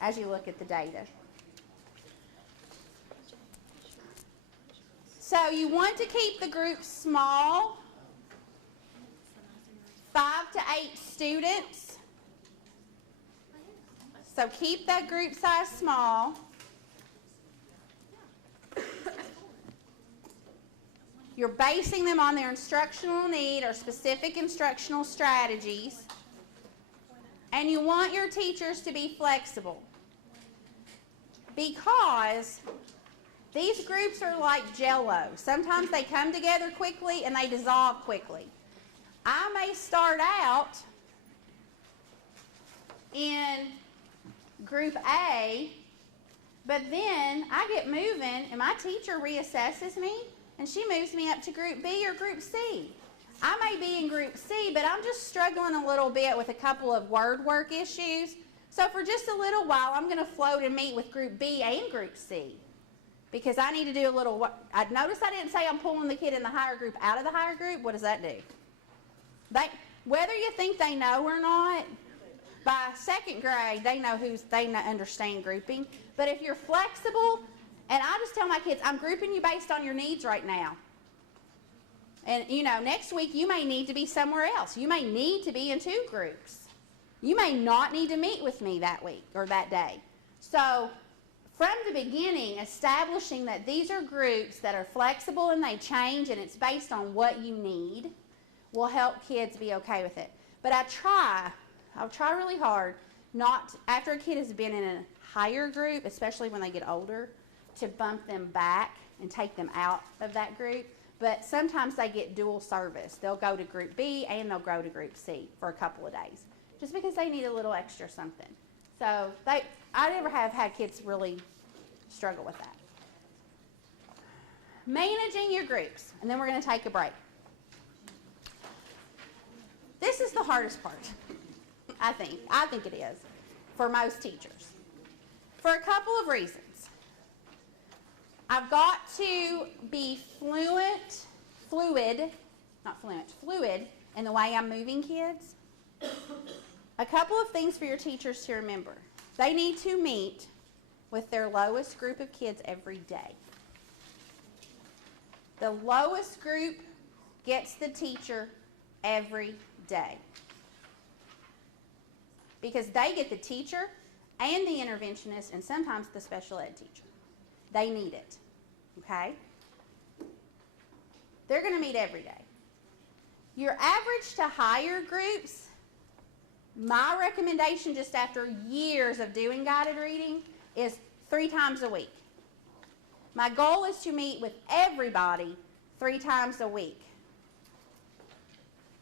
as you look at the data. So you want to keep the group small, 5 to 8 students. So keep that group size small. You're basing them on their instructional need or specific instructional strategies. And you want your teachers to be flexible. Because these groups are like Jell-O. Sometimes they come together quickly and they dissolve quickly. I may start out in Group A, but then I get moving and my teacher reassesses me and she moves me up to Group B or Group C. I may be in Group C, but I'm just struggling a little bit with a couple of word work issues. So for just a little while, I'm going to float and meet with Group B and Group C because I need to do a little. I noticed I didn't say I'm pulling the kid in the higher group out of the higher group. What does that do? Whether you think they know or not, by second grade, they understand grouping. But if you're flexible, and I just tell my kids, I'm grouping you based on your needs right now. And, next week you may need to be somewhere else. You may need to be in 2 groups. You may not need to meet with me that week or that day. So from the beginning, establishing that these are groups that are flexible and they change and it's based on what you need will help kids be okay with it. But I'll try really hard not, after a kid has been in a higher group, especially when they get older, to bump them back and take them out of that group. But sometimes they get dual service. They'll go to Group B and they'll go to Group C for a couple of days, just because they need a little extra something. So I never have had kids really struggle with that. Managing your groups, and then we're going to take a break. This is the hardest part, I think. I think it is for most teachers, for a couple of reasons. I've got to be fluid in the way I'm moving kids. A couple of things for your teachers to remember. They need to meet with their lowest group of kids every day. The lowest group gets the teacher every day. Because they get the teacher and the interventionist and sometimes the special ed teacher. They need it. Okay? They're going to meet every day. Your average to higher groups, my recommendation just after years of doing guided reading is 3 times a week. My goal is to meet with everybody 3 times a week.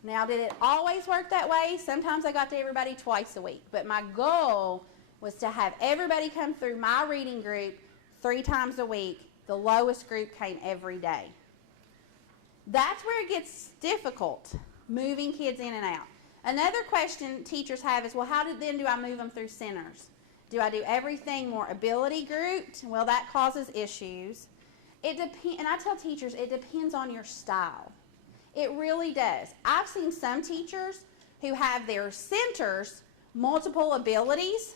Now, did it always work that way? Sometimes I got to everybody twice a week. But my goal was to have everybody come through my reading group 3 times a week. The lowest group came every day. That's where it gets difficult, moving kids in and out. Another question teachers have is, well, how do I move them through centers? Do I do everything more ability grouped? Well, that causes issues. And I tell teachers, it depends on your style. It really does. I've seen some teachers who have their centers multiple abilities,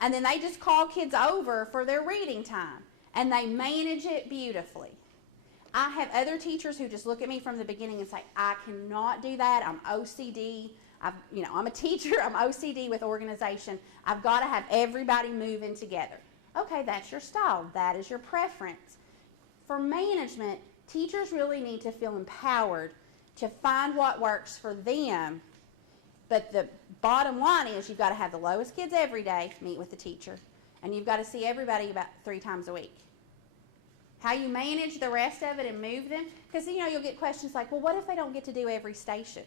and then they just call kids over for their reading time, and they manage it beautifully. I have other teachers who just look at me from the beginning and say, I cannot do that. I'm OCD. I'm a teacher. I'm OCD with organization. I've got to have everybody moving together. Okay, that's your style. That is your preference. For management, teachers really need to feel empowered to find what works for them. But the bottom line is you've got to have the lowest kids every day meet with the teacher, and you've got to see everybody about 3 times a week. How you manage the rest of it and move them. Because, you'll get questions like, well, what if they don't get to do every station?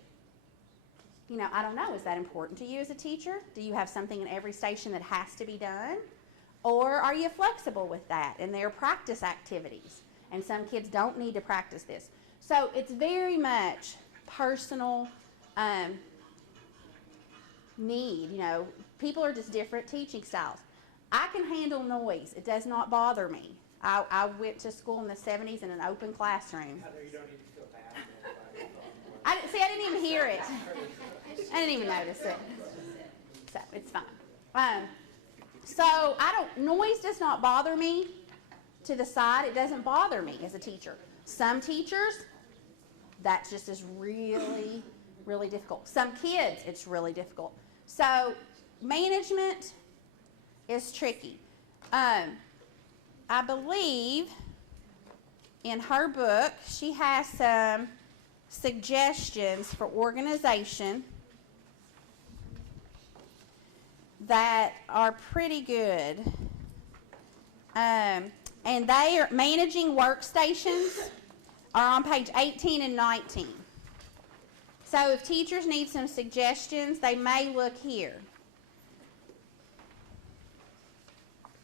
I don't know. Is that important to you as a teacher? Do you have something in every station that has to be done? Or are you flexible with that? And there are practice activities. And some kids don't need to practice this. So it's very much personal need. People are just different teaching styles. I can handle noise. It does not bother me. I went to school in the 70s in an open classroom. I know you don't need to feel bad. I didn't even hear it. I didn't even notice it. So it's fine. Noise does not bother me to the side. It doesn't bother me as a teacher. Some teachers, that just is really, really difficult. Some kids, it's really difficult. So management is tricky. I believe in her book, she has some suggestions for organization that are pretty good. And they are managing workstations are on page 18 and 19. So if teachers need some suggestions, they may look here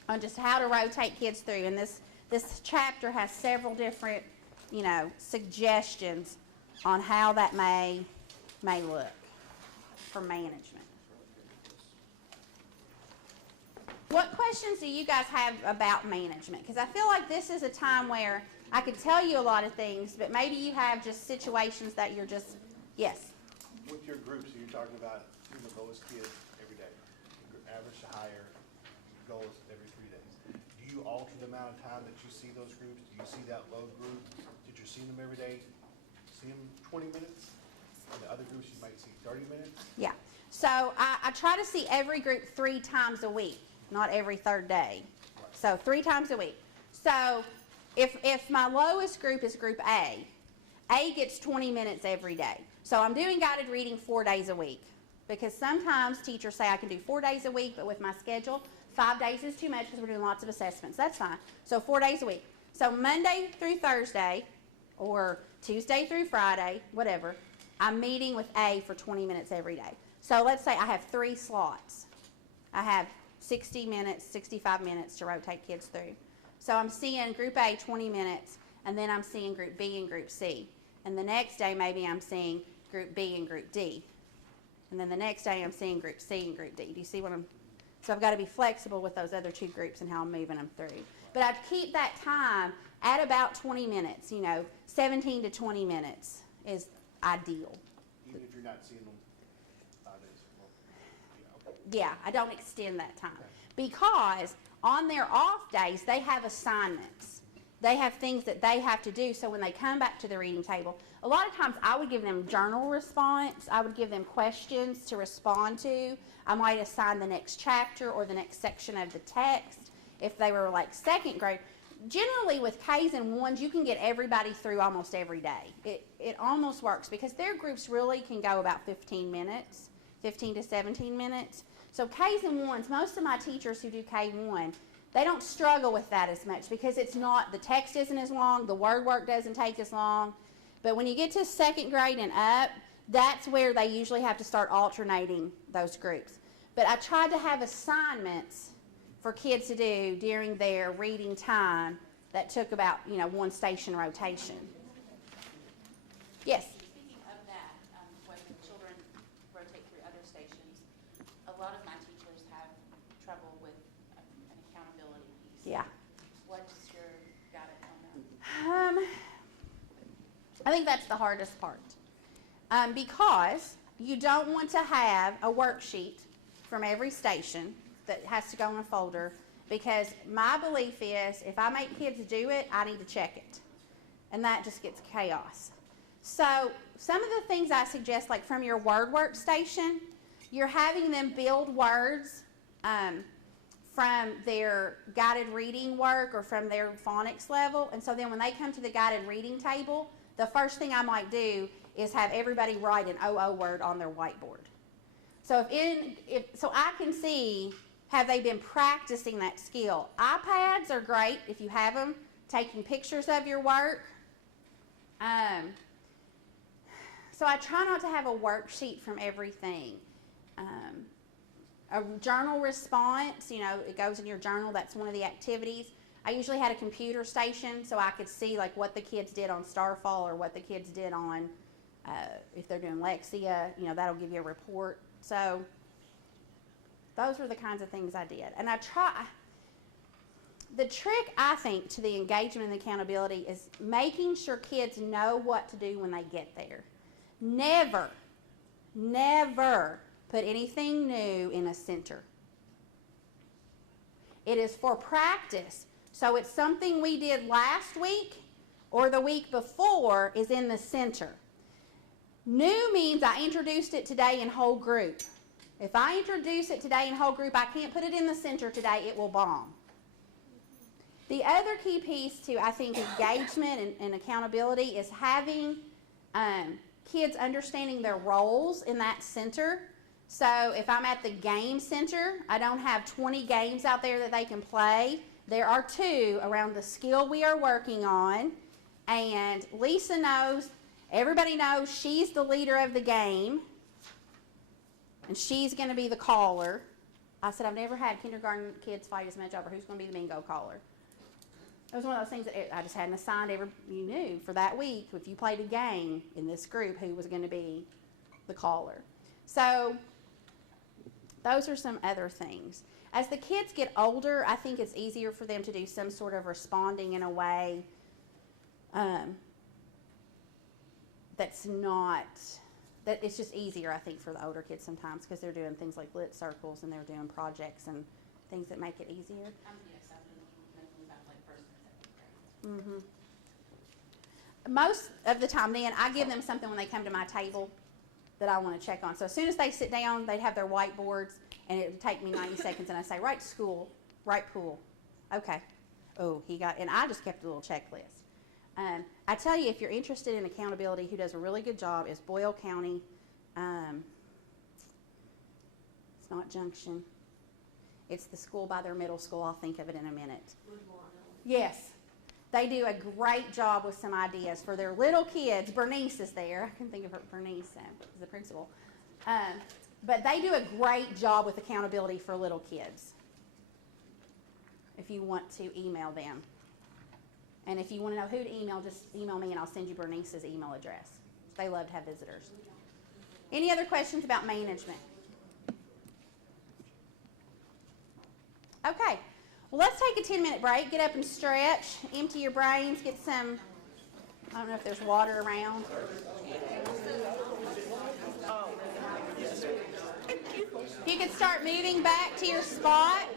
on just how to rotate kids through. And this chapter has several different, suggestions on how that may look for management. What questions do you guys have about management? Because I feel like this is a time where I could tell you a lot of things, but maybe you have just situations that you're just, yes. With your groups, you're talking about the lowest kids every day, average to higher, goals every 3 days. Do you alter the amount of time that you see those groups? Do you see that low group? Did you see them every day? See them 20 minutes? And the other groups you might see 30 minutes? Yeah. So I try to see every group 3 times a week, not every 3rd day. So 3 times a week. So if my lowest group is group A gets 20 minutes every day. So I'm doing guided reading 4 days a week, because sometimes teachers say I can do 4 days a week, but with my schedule, 5 days is too much because we're doing lots of assessments. That's fine. So 4 days a week. So Monday through Thursday, or Tuesday through Friday, whatever, I'm meeting with A for 20 minutes every day. So let's say I have 3 slots. I have 60 minutes, 65 minutes to rotate kids through. So I'm seeing group A 20 minutes, and then I'm seeing group B and group C. And the next day maybe I'm seeing group B and group D. And then the next day I'm seeing group C and group D. Do you see what so I've got to be flexible with those other 2 groups and how I'm moving them through. But I'd keep that time at about 20 minutes, 17 to 20 minutes is ideal. Even if you're not seeing them 5 days? Well, Yeah, I don't extend that time. Because on their off days, they have assignments. They have things that they have to do. So when they come back to the reading table, a lot of times I would give them journal response. I would give them questions to respond to. I might assign the next chapter or the next section of the text if they were like 2nd grade. Generally with Ks and 1s, you can get everybody through almost every day. It almost works because their groups really can go about 15 minutes, 15 to 17 minutes. So Ks and 1s, most of my teachers who do K1, they don't struggle with that as much because the text isn't as long, the word work doesn't take as long. But when you get to 2nd grade and up, that's where they usually have to start alternating those groups. But I tried to have assignments for kids to do during their reading time that took about, 1 station rotation. Yes? Speaking of that, when children rotate through other stations, a lot of my teachers have trouble with an accountability piece. Yeah. What's your guidance on that? I think that's the hardest part. Because you don't want to have a worksheet from every station that has to go in a folder, because my belief is if I make kids do it, I need to check it. And that just gets chaos. So some of the things I suggest, like from your word workstation, you're having them build words from their guided reading work or from their phonics level. And so then when they come to the guided reading table, the first thing I might do is have everybody write an OO word on their whiteboard. So so I can see, have they been practicing that skill? iPads are great if you have them taking pictures of your work. So I try not to have a worksheet from everything. A journal response, you know, it goes in your journal. That's one of the activities. I usually had a computer station so I could see like what the kids did on Starfall or what the kids did on, if they're doing Lexia, you know, that'll give you a report. So those were the kinds of things I did. And the trick, I think, to the engagement and the accountability is making sure kids know what to do when they get there. Never, never put anything new in a center. It is for practice. So it's something we did last week or the week before is in the center. New means I introduced it today in whole group. If I introduce it today in whole group, I can't put it in the center today, it will bomb. The other key piece to, I think, engagement and accountability is having kids understanding their roles in that center. So if I'm at the game center, I don't have 20 games out there that they can play. There are 2 around the skill we are working on. And Lisa knows, everybody knows she's the leader of the game. And she's going to be the caller. I said, I've never had kindergarten kids fight as much over who's going to be the bingo caller. It was one of those things that I just hadn't assigned you knew for that week, if you played a game in this group, who was going to be the caller. So those are some other things. As the kids get older, I think it's easier for them to do some sort of responding in a way that's not, that it's just easier, I think, for the older kids sometimes because they're doing things like lit circles and they're doing projects and things that make it easier. Yes, I've been thinking about like first and second grade. Most of the time then, I give them something when they come to my table that I want to check on. So as soon as they sit down, they'd have their whiteboards, and it would take me 90 seconds, and I say, write school, write pool. Okay. Oh, and I just kept a little checklist. I tell you, if you're interested in accountability, who does a really good job is Boyle County. It's not Junction. It's the school by their middle school. I'll think of it in a minute. Yes. They do a great job with some ideas for their little kids. Bernice is there. I can think of her, Bernice is the principal. But they do a great job with accountability for little kids. If you want to email them. And if you want to know who to email, just email me and I'll send you Bernice's email address. They love to have visitors. Any other questions about management? Okay. Well, let's take a 10-minute break. Get up and stretch. Empty your brains. Get some, I don't know if there's water around. If you could start moving back to your spot.